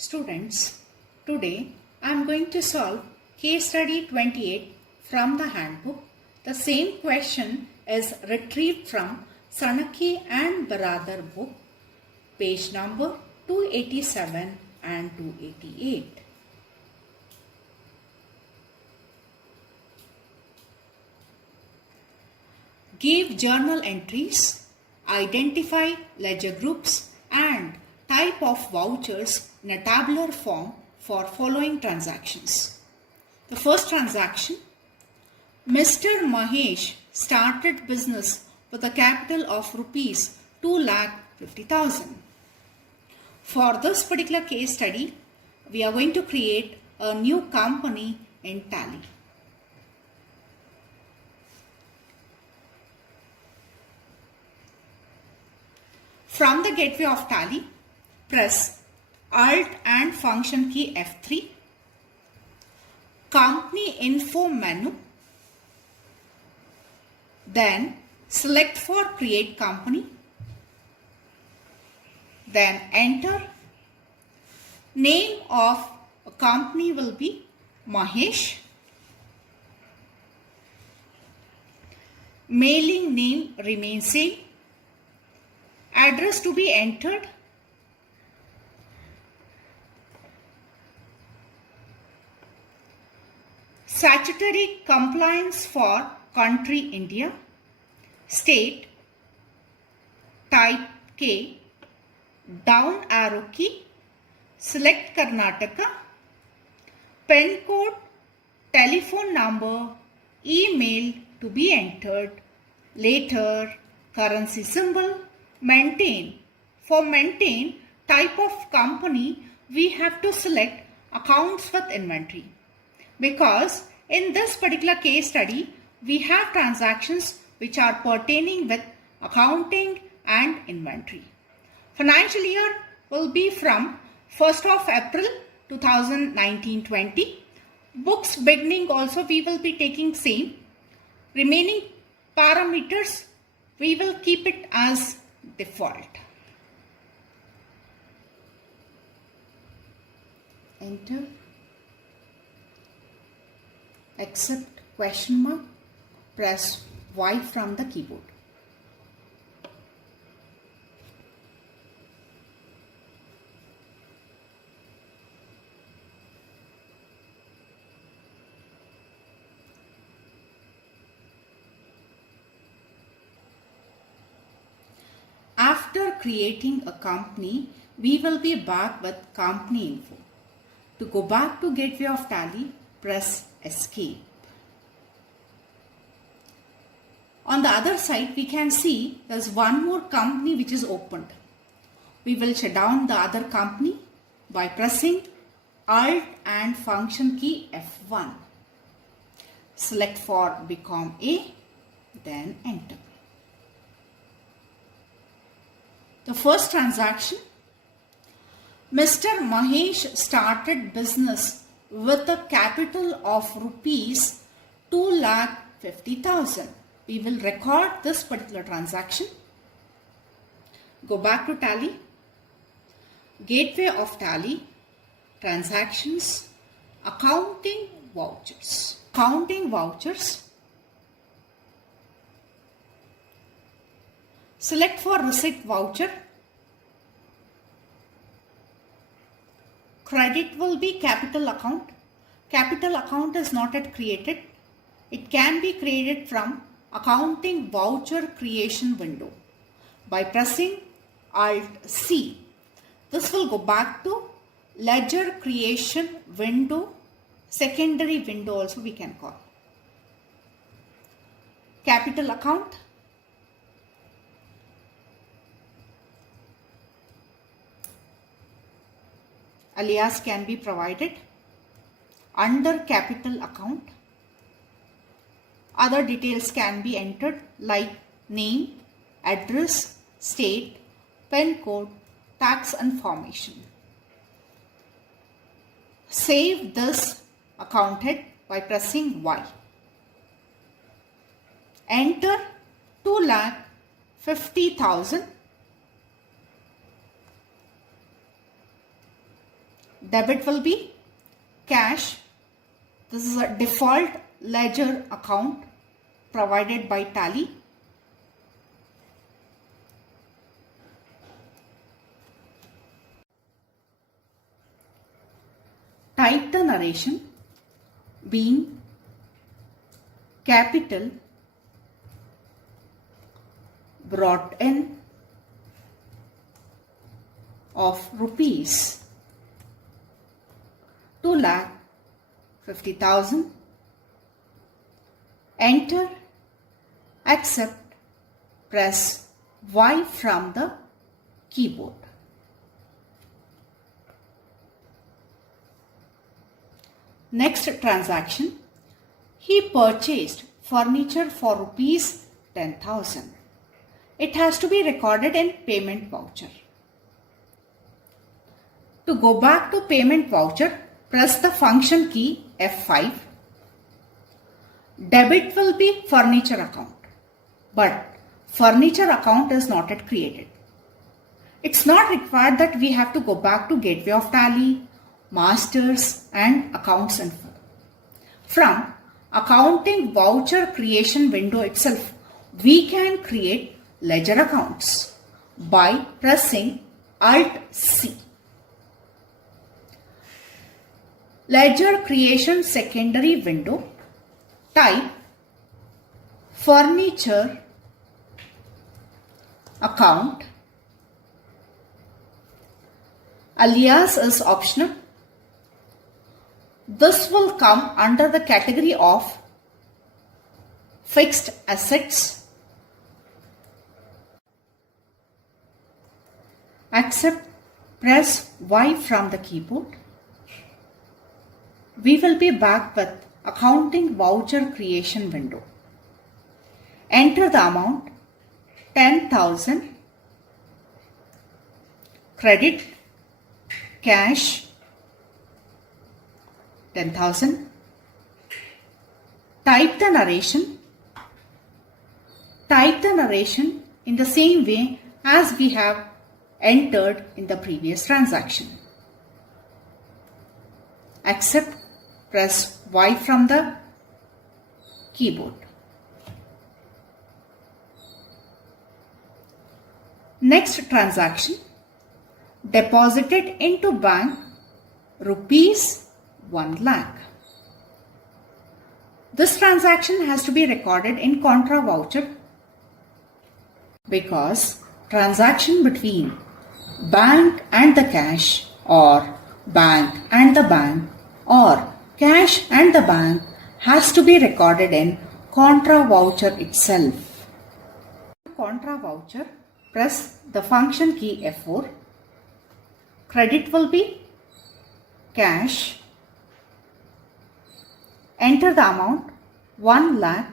Students, today I am going to solve case study 28 from the handbook. The same question is retrieved from Sanakhi and Baradar book, page number 287 and 288. Give journal entries, identify ledger groups and type of vouchers in a tabular form for following transactions. The first transaction, Mr. Mahesh started business with a capital of rupees 2,50,000. For this particular case study, we are going to create a new company in Tally. From the gateway of Tally, press Alt and function key F3, company info menu, then select for create company, then enter. Name of a company will be Mahesh. Mailing name remains same. Address to be entered. Statutory compliance for country India. State, type K, down arrow key, select Karnataka, PIN code, telephone number, email to be entered, later currency symbol, maintain. For maintain type of company, we have to select accounts with inventory, because in this particular case study, we have transactions which are pertaining with accounting and inventory. Financial year will be from 1st of April 2019-20. Books beginning also we will be taking same. Remaining parameters we will keep it as default. Enter. Accept question mark. Press Y from the keyboard. After creating a company, we will be back with company info. To go back to gateway of Tally, press escape. On the other side, we can see there's one more company which is opened. We will shut down the other company by pressing Alt and function key F1. Select for become A, then enter. The first transaction, Mr. Mahesh started business with a capital of rupees 2,50,000. We will record this particular transaction. Go back to Tally. Gateway of Tally. Transactions. Accounting vouchers. Accounting vouchers. Select for receipt voucher. Credit will be capital account. Capital account is not yet created. It can be created from accounting voucher creation window by pressing Alt C. This will go back to ledger creation window, secondary window also we can call. Capital account. Alias can be provided under capital account. Other details can be entered like name, address, state, PIN code, tax information. Save this account head by pressing Y. Enter 2,50,000. Debit will be cash. This is a default ledger account provided by Tally. Type the narration being capital brought in of rupees 2,50,000. Enter, accept, press Y from the keyboard. Next transaction, he purchased furniture for rupees 10,000. It has to be recorded in payment voucher. To go back to payment voucher, press the function key F5. Debit will be furniture account, but furniture account is not yet created. It's not required that we have to go back to Gateway of Tally, Masters and Accounts Info. From Accounting Voucher Creation window itself, we can create ledger accounts by pressing Alt-C. Ledger Creation secondary window, type furniture account. Alias is optional. This will come under the category of fixed assets. Accept, press Y from the keyboard. We will be back with Accounting Voucher Creation window. Enter the amount 10,000. Credit, cash 10,000. Type the narration. Type the narration in the same way as we have entered in the previous transaction. Accept, press Y from the keyboard. Next transaction, deposited into bank rupees 1 lakh. This transaction has to be recorded in contra voucher because transaction between bank and the cash or bank and the bank or cash and the bank has to be recorded in contra voucher itself. Contra voucher, press the function key F4. Credit will be cash. Enter the amount 1 lakh.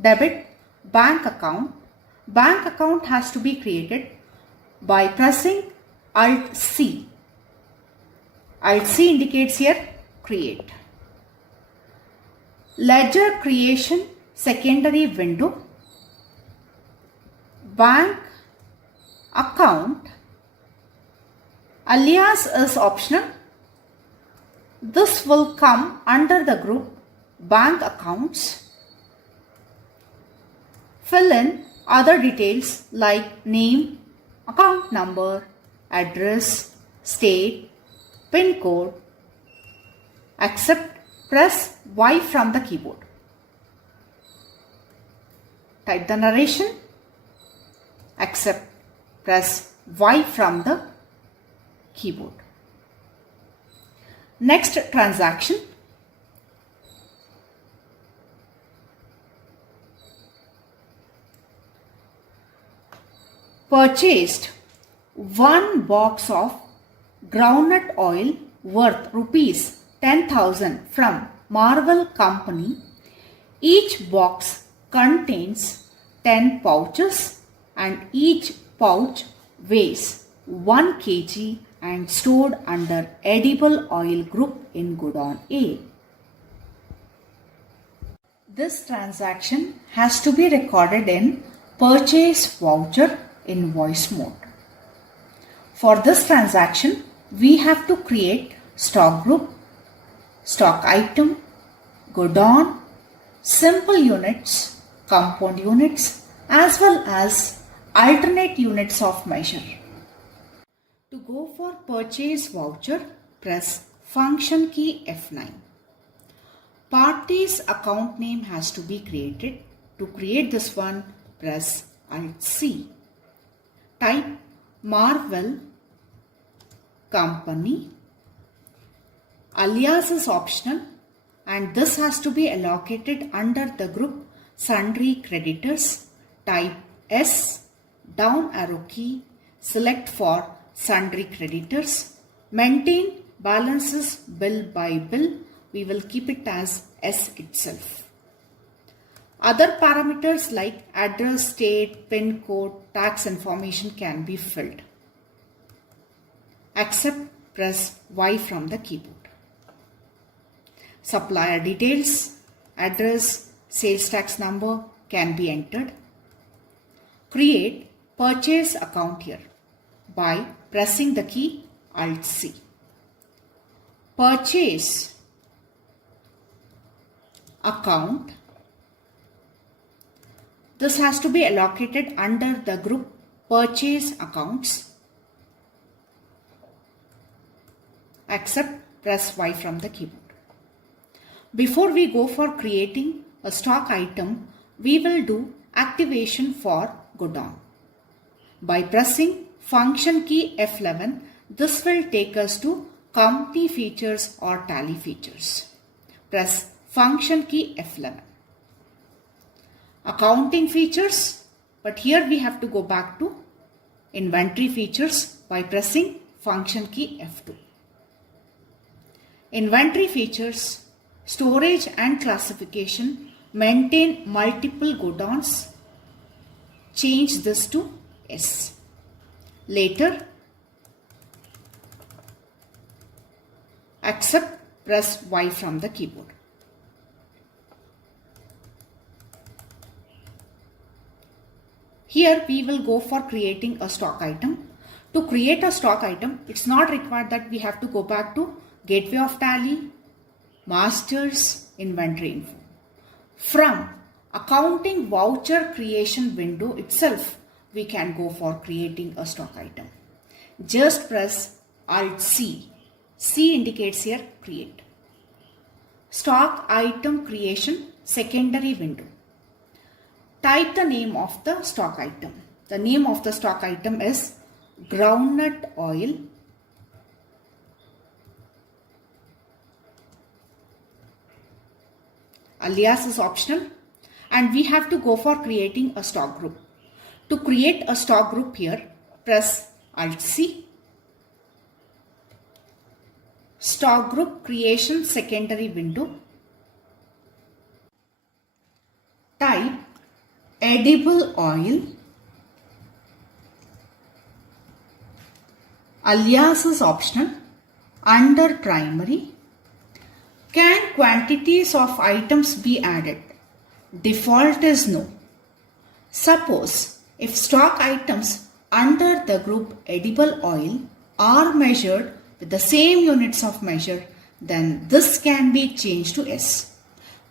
Debit, bank account. Bank account has to be created by pressing Alt-C. Alt-C indicates here create. Ledger creation secondary window. Bank account. Alias is optional. This will come under the group bank accounts. Fill in other details like name, account number, address, state, PIN code. Accept, press Y from the keyboard. Type the narration. Accept, press Y from the keyboard. Next transaction, purchased 1 box of groundnut oil worth rupees 10,000 from Marvel Company. Each box contains 10 pouches and each pouch weighs 1 kg and stored under edible oil group in Godown A. This transaction has to be recorded in purchase voucher invoice mode. For this transaction, we have to create stock group, stock item, godown, simple units, compound units, as well as alternate units of measure. To go for purchase voucher, press function key F9. Party's account name has to be created. To create this one, press Alt C. Type Marvel Company. Alias is optional and this has to be allocated under the group Sundry Creditors. Type S, down arrow key, select for Sundry Creditors. Maintain balances bill by bill. We will keep it as S itself. Other parameters like address, state, PIN code, tax information can be filled. Accept, press Y from the keyboard. Supplier details, address, sales tax number can be entered. Create purchase account here by pressing the key Alt C. Purchase account. This has to be allocated under the group purchase accounts. Accept, press Y from the keyboard. Before we go for creating a stock item, we will do activation for godown. By pressing function key F11, this will take us to company features or tally features. Press function key F11. Accounting features, but here we have to go back to inventory features by pressing function key F2. Inventory features, storage and classification, maintain multiple godowns. Change this to S. Later, accept, press Y from the keyboard. Here we will go for creating a stock item. To create a stock item, it's not required that we have to go back to Gateway of Tally, Masters, Inventory Info. From Accounting Voucher Creation window itself, we can go for creating a stock item. Just press Alt C. C indicates here create. Stock item creation secondary window. Type the name of the stock item. The name of the stock item is groundnut oil. Alias is optional and we have to go for creating a stock group. To create a stock group here, press Alt C. Stock group creation secondary window. Type edible oil. Alias is optional. Under primary. Can quantities of items be added? Default is no. Suppose if stock items under the group edible oil are measured with the same units of measure, then this can be changed to S.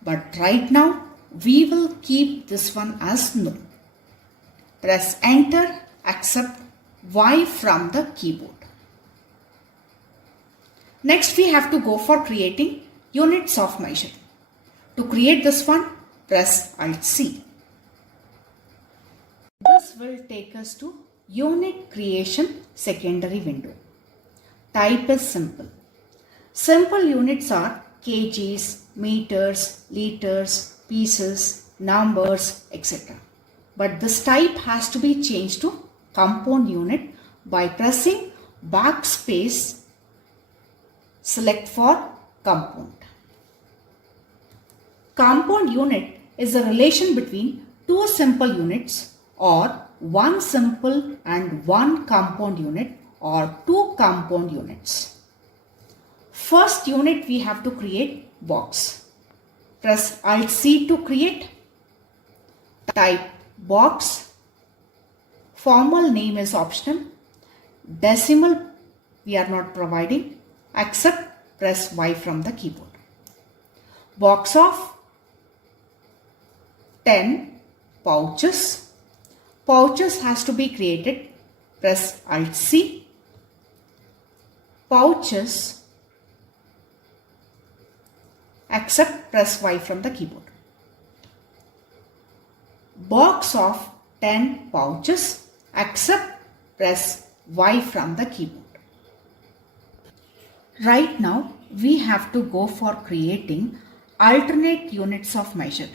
But right now, we will keep this one as no. Press enter, accept Y from the keyboard. Next we have to go for creating units of measure. To create this one, press Alt C. This will take us to unit creation secondary window. Type is simple. Simple units are kgs, meters, liters, pieces, numbers, etc. But this type has to be changed to compound unit by pressing backspace. Select for compound. Compound unit is a relation between two simple units or one simple and one compound unit or two compound units. First unit we have to create box. Press Alt C to create. Type box. Formal name is optional. Decimal we are not providing, except press Y from the keyboard. Box of 10 pouches. Pouches has to be created. Press Alt C. Pouches, except press Y from the keyboard. Box of 10 pouches, except press Y from the keyboard. Right now we have to go for creating alternate units of measure.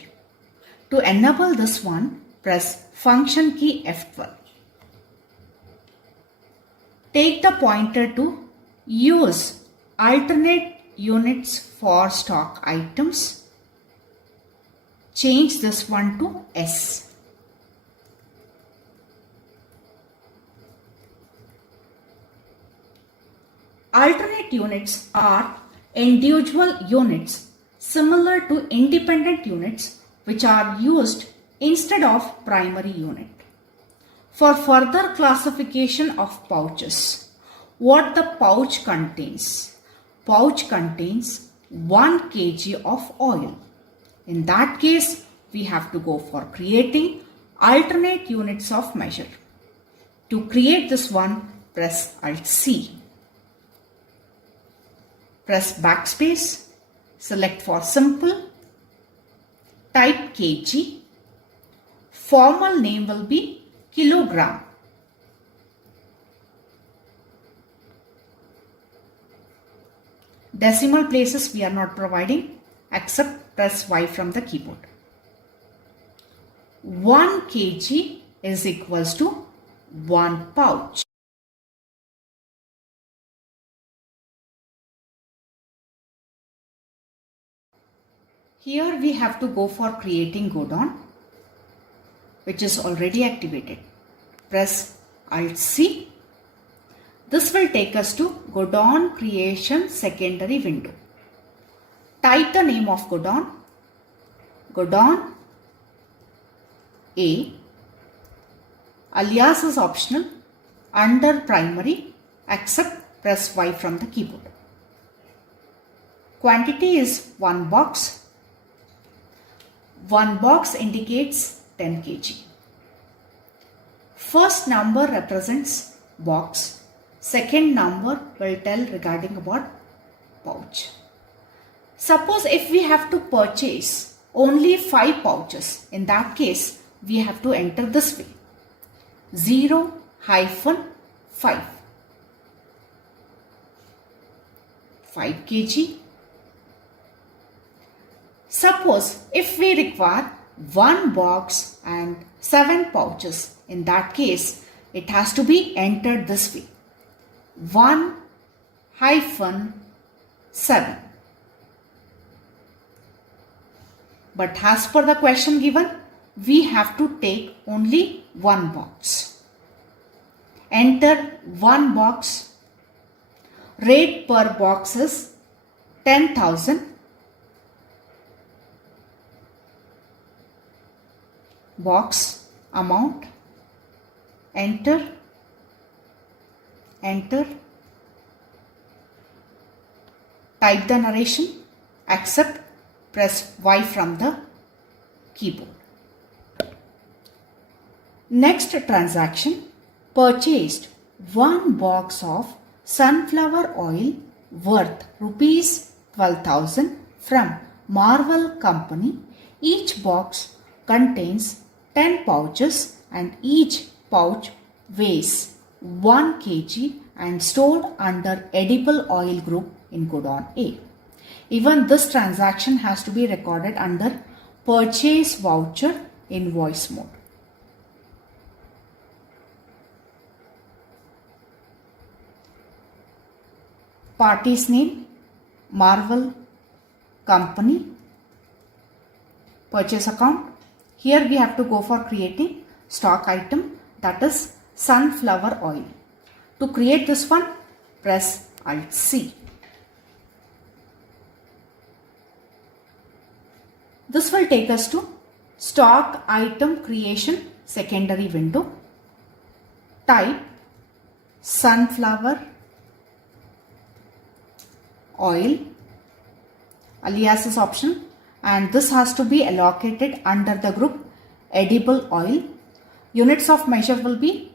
To enable this one, press function key F12. Take the pointer to use alternate units for stock items. Change this one to S. Alternate units are individual units similar to independent units which are used instead of primary unit. For further classification of pouches, what the pouch contains? Pouch contains 1 kg of oil. In that case, we have to go for creating alternate units of measure. To create this one, press Alt C. Press backspace, select for simple, type kg. Formal name will be kilogram. Decimal places we are not providing, except press Y from the keyboard. 1 kg is equals to 1 pouch. Here we have to go for creating Godon, which is already activated. Press Alt C. This will take us to Godon creation secondary window. Type the name of Godon. Godon A. Alias is optional. Under primary, except press Y from the keyboard. Quantity is 1 box. 1 box indicates 10 kg. First number represents box. Second number will tell regarding about pouch. Suppose if we have to purchase only 5 pouches, in that case we have to enter this way. 0-5. 5 kg. Suppose if we require 1 box and 7 pouches, in that case it has to be entered this way. 1-7. But as per the question given, we have to take only 1 box. Enter 1 box. Rate per box is 10,000. Box amount. Enter. Type the narration. Accept. Press Y from the keyboard. Next transaction. Purchased 1 box of sunflower oil worth rupees 12,000 from Marvel Company. Each box contains 10 pouches and each pouch weighs 1 kg and stored under edible oil group in Godon A. Even this transaction has to be recorded under purchase voucher invoice mode. Party's name, Marvel Company. Purchase account. Here we have to go for creating stock item, that is sunflower oil. To create this one, press Alt C. This will take us to stock item creation secondary window. Type sunflower oil. Alias is optional and this has to be allocated under the group edible oil. Units of measure will be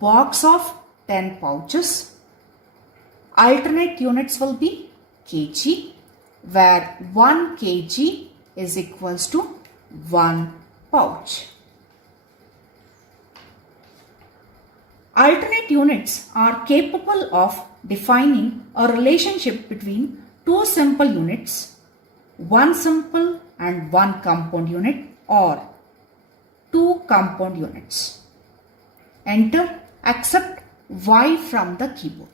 box of 10 pouches. Alternate units will be kg, where 1 kg is equals to 1 pouch. Alternate units are capable of defining a relationship between two simple units, one simple and one compound unit, or two compound units. Enter accept Y from the keyboard.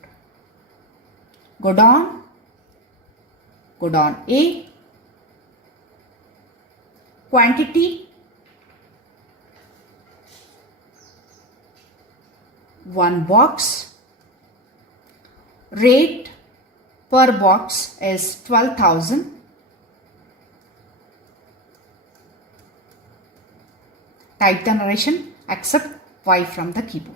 Go down A, quantity 1 box, rate per box is 12,000. Type the narration, accept Y from the keyboard.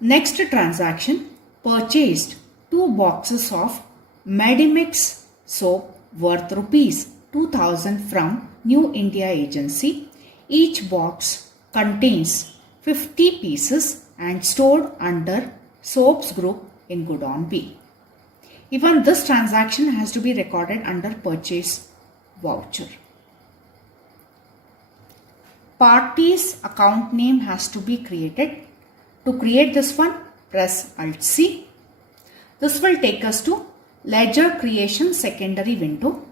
Next transaction, purchased 2 boxes of Medimix soap worth rupees 2,000 from New India Agency. Each box contains 50 pieces and stored under soaps group in Godown B. Even this transaction has to be recorded under purchase voucher. Party's account name has to be created. To create this one, press Alt C. This will take us to ledger creation secondary window.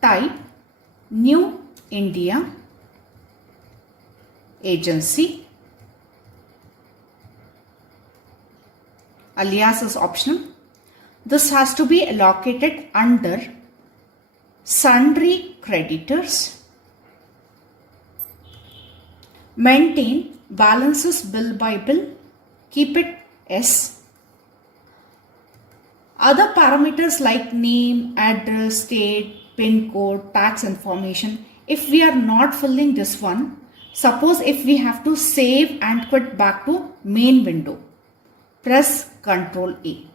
Type New India Agency. Alias is optional. This has to be allocated under sundry creditors. Maintain balances bill by bill. Keep it S. Other parameters like name, address, state, PIN code, tax information. If we are not filling this one, suppose if we have to save and quit back to main window, press Ctrl A.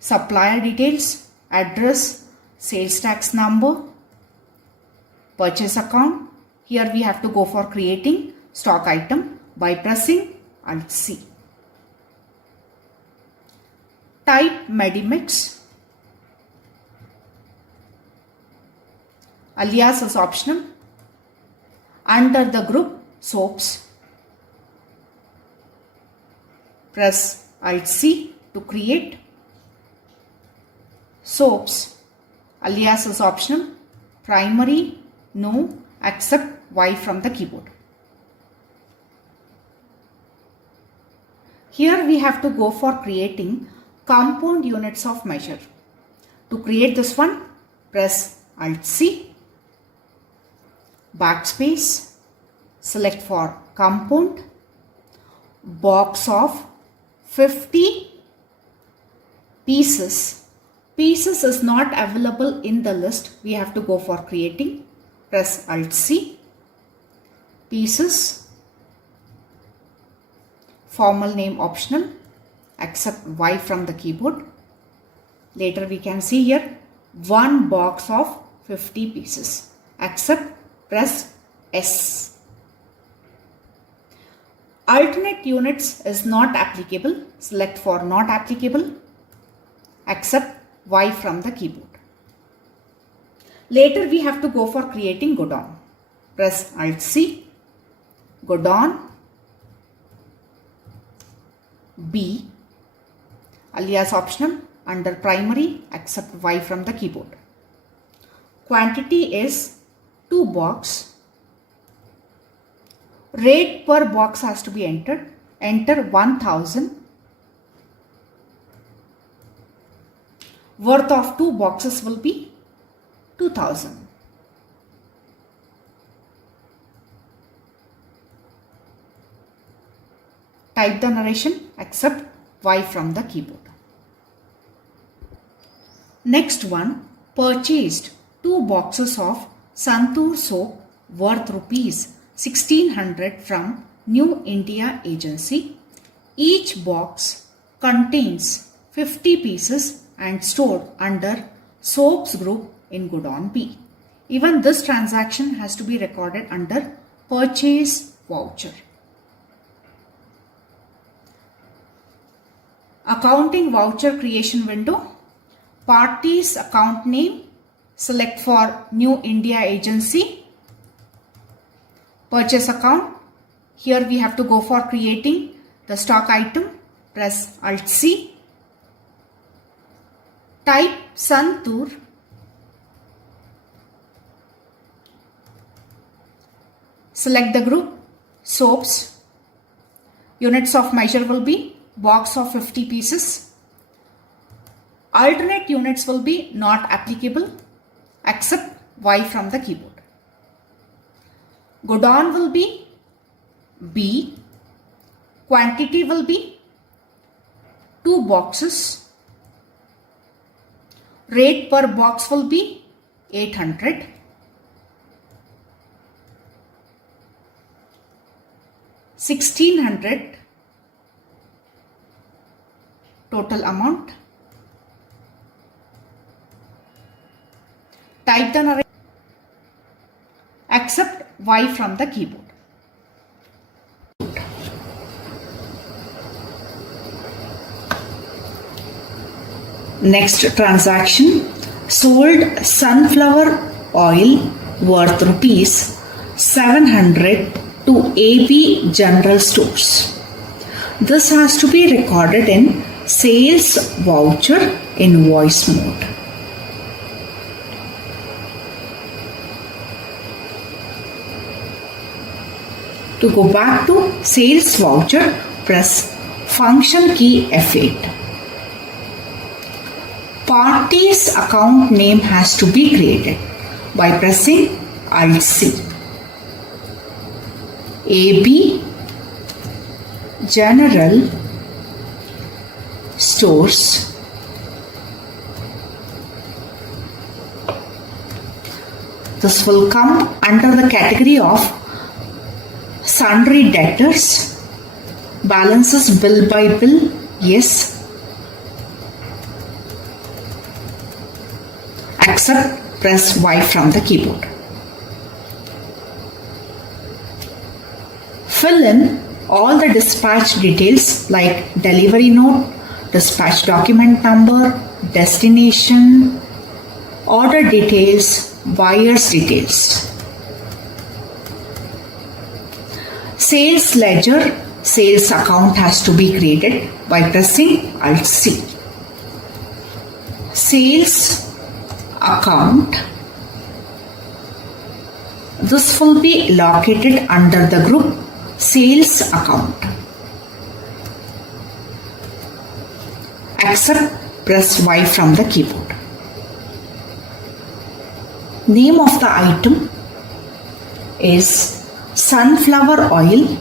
Supplier details, address, sales tax number, purchase account. Here we have to go for creating stock item by pressing Alt C. Type Medimix. Alias is optional. Under the group soaps, press Alt C to create soaps. Alias is optional. Primary, no. Accept Y from the keyboard. Here we have to go for creating compound units of measure. To create this one, press Alt C. Backspace. Select for compound. Box of 50 pieces. Pieces is not available in the list. We have to go for creating. Press Alt C. Pieces. Formal name optional. Accept Y from the keyboard. Later we can see here 1 box of 50 pieces. Accept, press S. Alternate units is not applicable. Select for not applicable. Accept Y from the keyboard. Later we have to go for creating Godown. Press Alt C. Godown B. Alias optional. Under primary, accept Y from the keyboard. Quantity is 2 box. Rate per box has to be entered. Enter 1,000. Worth of 2 boxes will be 2,000. Type the narration, accept Y from the keyboard. Next one, purchased 2 boxes of Santoor soap worth rupees 1600 from New India Agency. Each box contains 50 pieces and stored under soaps group in Godown B. Even this transaction has to be recorded under purchase voucher. Accounting voucher creation window. Parties account name. Select for New India Agency. Purchase account. Here we have to go for creating the stock item. Press Alt C. Type Santur. Select the group soaps. Units of measure will be box of 50 pieces. Alternate units will be not applicable except Y from the keyboard. Godown will be B. Quantity will be 2 boxes. Rate per box will be 800. $1,600 total amount. Type the narration. Accept Y from the keyboard. Next transaction, sold sunflower oil worth rupees 700 to AB General Stores. This has to be recorded in sales voucher invoice mode. To go back to sales voucher, press function key F8. Party's account name has to be created by pressing Alt C. AB General Stores. This will come under the category of sundry debtors. Balances bill by bill, yes. Accept, press Y from the keyboard. Fill in all the dispatch details like delivery note, dispatch document number, destination, order details, buyer's details. Sales ledger, sales account has to be created by pressing Alt C. Sales account. This will be located under the group sales account. Accept, press Y from the keyboard. Name of the item is sunflower oil.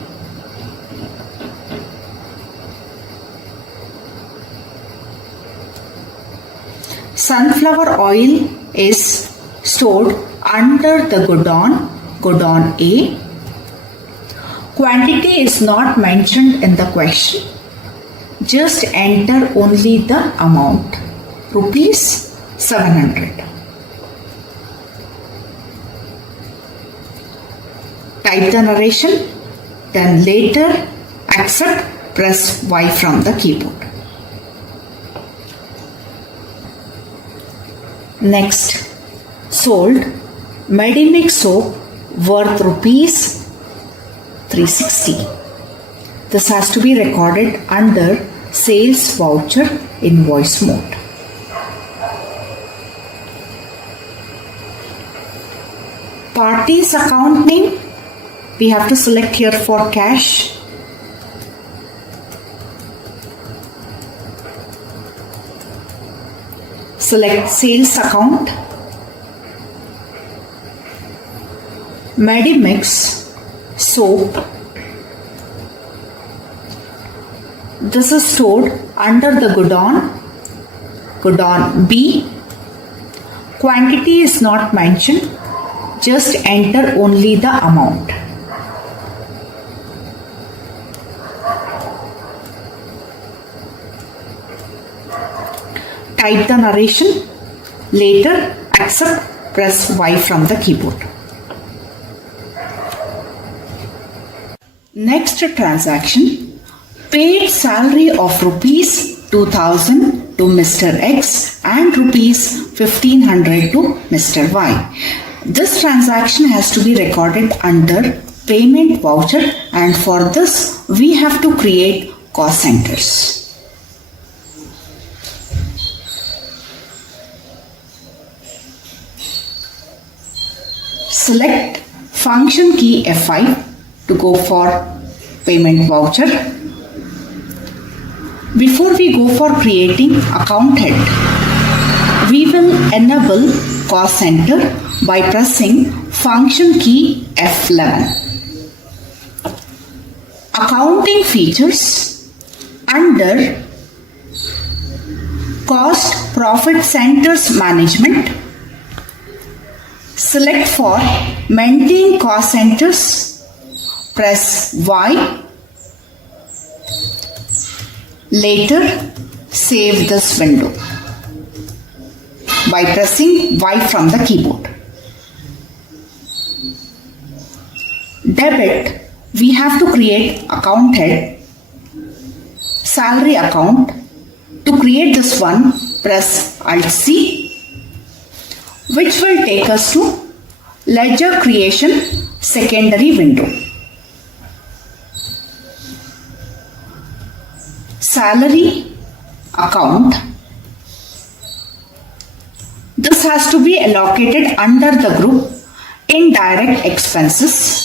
Sunflower oil is stored under the Godown A. Quantity is not mentioned in the question. Just enter only the amount, rupees 700. Type the narration, then later accept, press Y from the keyboard. Next, sold Medimix soap worth rupees 360. This has to be recorded under sales voucher invoice mode. Party's account name, we have to select here for cash. Select sales account. Medimix soap. This is stored under the Godown B. Quantity is not mentioned. just enter only the amount. Type the narration. Later, accept, press Y from the keyboard. Next transaction, paid salary of rupees 2000 to Mr. X and rupees 1500 to Mr. Y. This transaction has to be recorded under payment voucher, and for this we have to create cost centers. Select function key F5 to go for payment voucher. Before we go for creating account head, we will enable cost center by pressing function key F11. Accounting features, under cost profit centers management, select for maintain cost centers, press Y. Later, save this window by pressing Y from the keyboard. Debit, we have to create account head, salary account. To create this one, press Alt C, which will take us to ledger creation secondary window. Salary account. This has to be allocated under the group indirect expenses.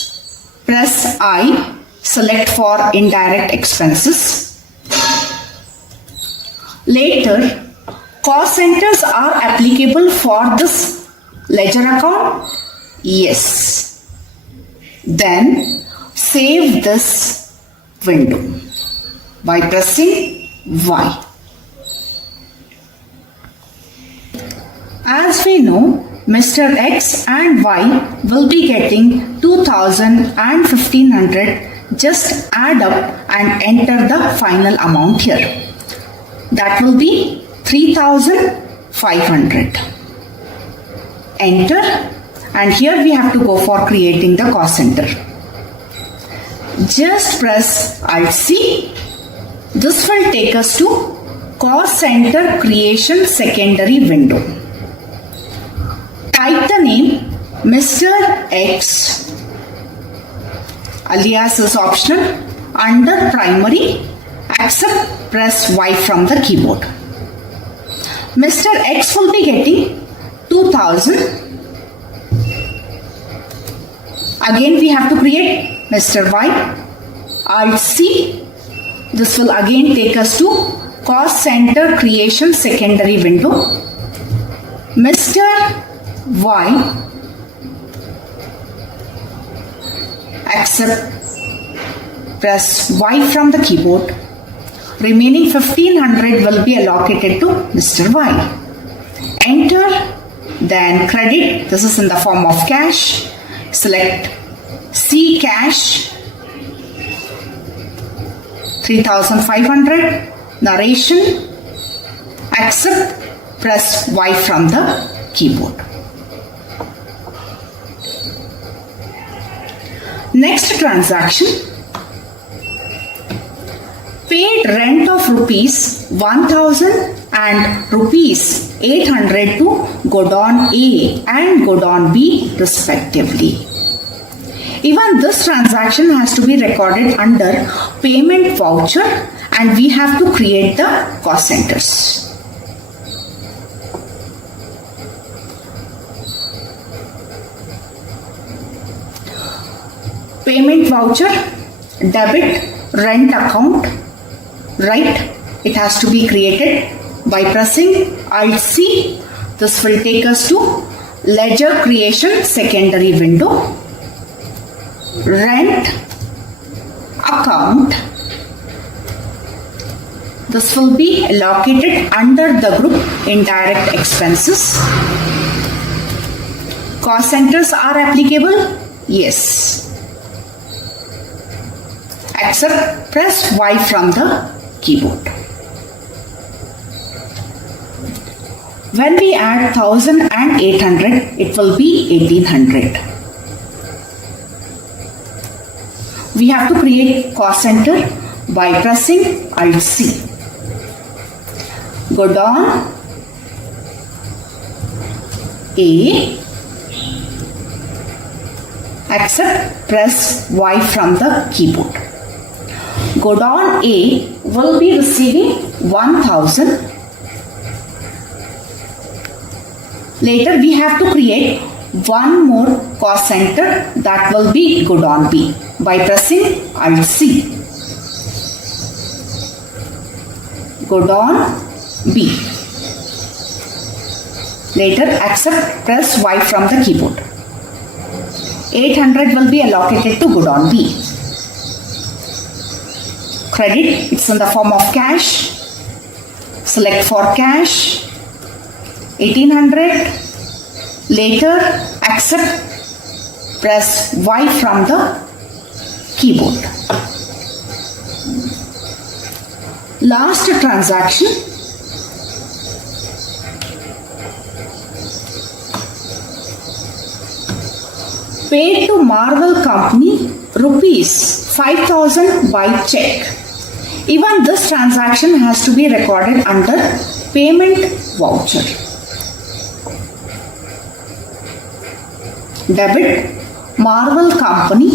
Press I, select for indirect expenses. Later, cost centers are applicable for this ledger account? Yes. Then save this window by pressing Y. As we know, Mr. X and Y will be getting 2000 and 1500. Just add up and enter the final amount here. That will be 3500. Enter, and here we have to go for creating the cost center. Just press Alt C. This will take us to cost center creation secondary window. Type the name Mr. X. Alias is optional. Under primary, accept, press Y from the keyboard. Mr. X will be getting 2000. Again we have to create Mr. Y. Alt C. This will again take us to cost center creation secondary window. Mr. Y. Accept, press Y from the keyboard. Remaining 1500 will be allocated to Mr. Y. Enter, then credit. This is in the form of cash. Select C cash, 3500. Narration, accept, press Y from the keyboard. Next transaction, paid rent of rupees 1000 and rupees 800 to Godon A and Godon B respectively. Even this transaction has to be recorded under payment voucher, and we have to create the cost centers. Payment voucher, debit, rent account, right? It has to be created by pressing Alt C. This will take us to ledger creation secondary window. Rent account. This will be allocated under the group indirect expenses. Cost centers are applicable? Yes. Except press Y from the keyboard. When we add 1000 and 800, it will be 1800. We have to create cost center by pressing Alt C. Go down A, accept, press Y from the keyboard. Go down A will be receiving 1000. Later we have to create one more cost center, that will be go down B by pressing Alt C. Go down B. Later accept, press Y from the keyboard. 800 will be allocated to go down B. Credit, it's in the form of cash. Select for cash. 1800. Later accept, press Y from the keyboard. Last transaction. Paid to Marvel Company rupees 5000 by check. Even this transaction has to be recorded under payment voucher. Debit Marvel Company.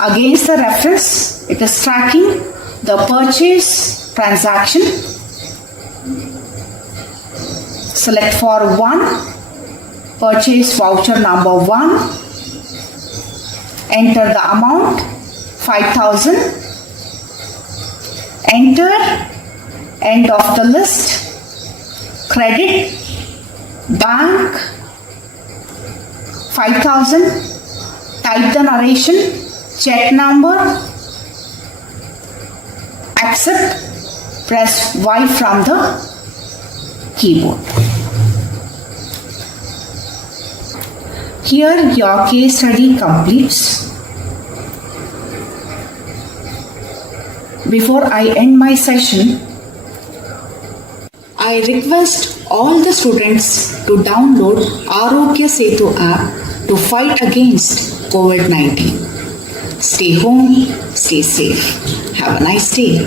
Against the reference, it is tracking the purchase transaction. Select for 1. Purchase voucher number 1. Enter the amount 5000. Enter end of the list. Credit bank 5000. Type the narration, check number, accept, press Y from the keyboard. Here your case study completes. Before I end my session, I request all the students to download Arogya Setu app to fight against COVID-19. Stay home, stay safe. Have a nice day.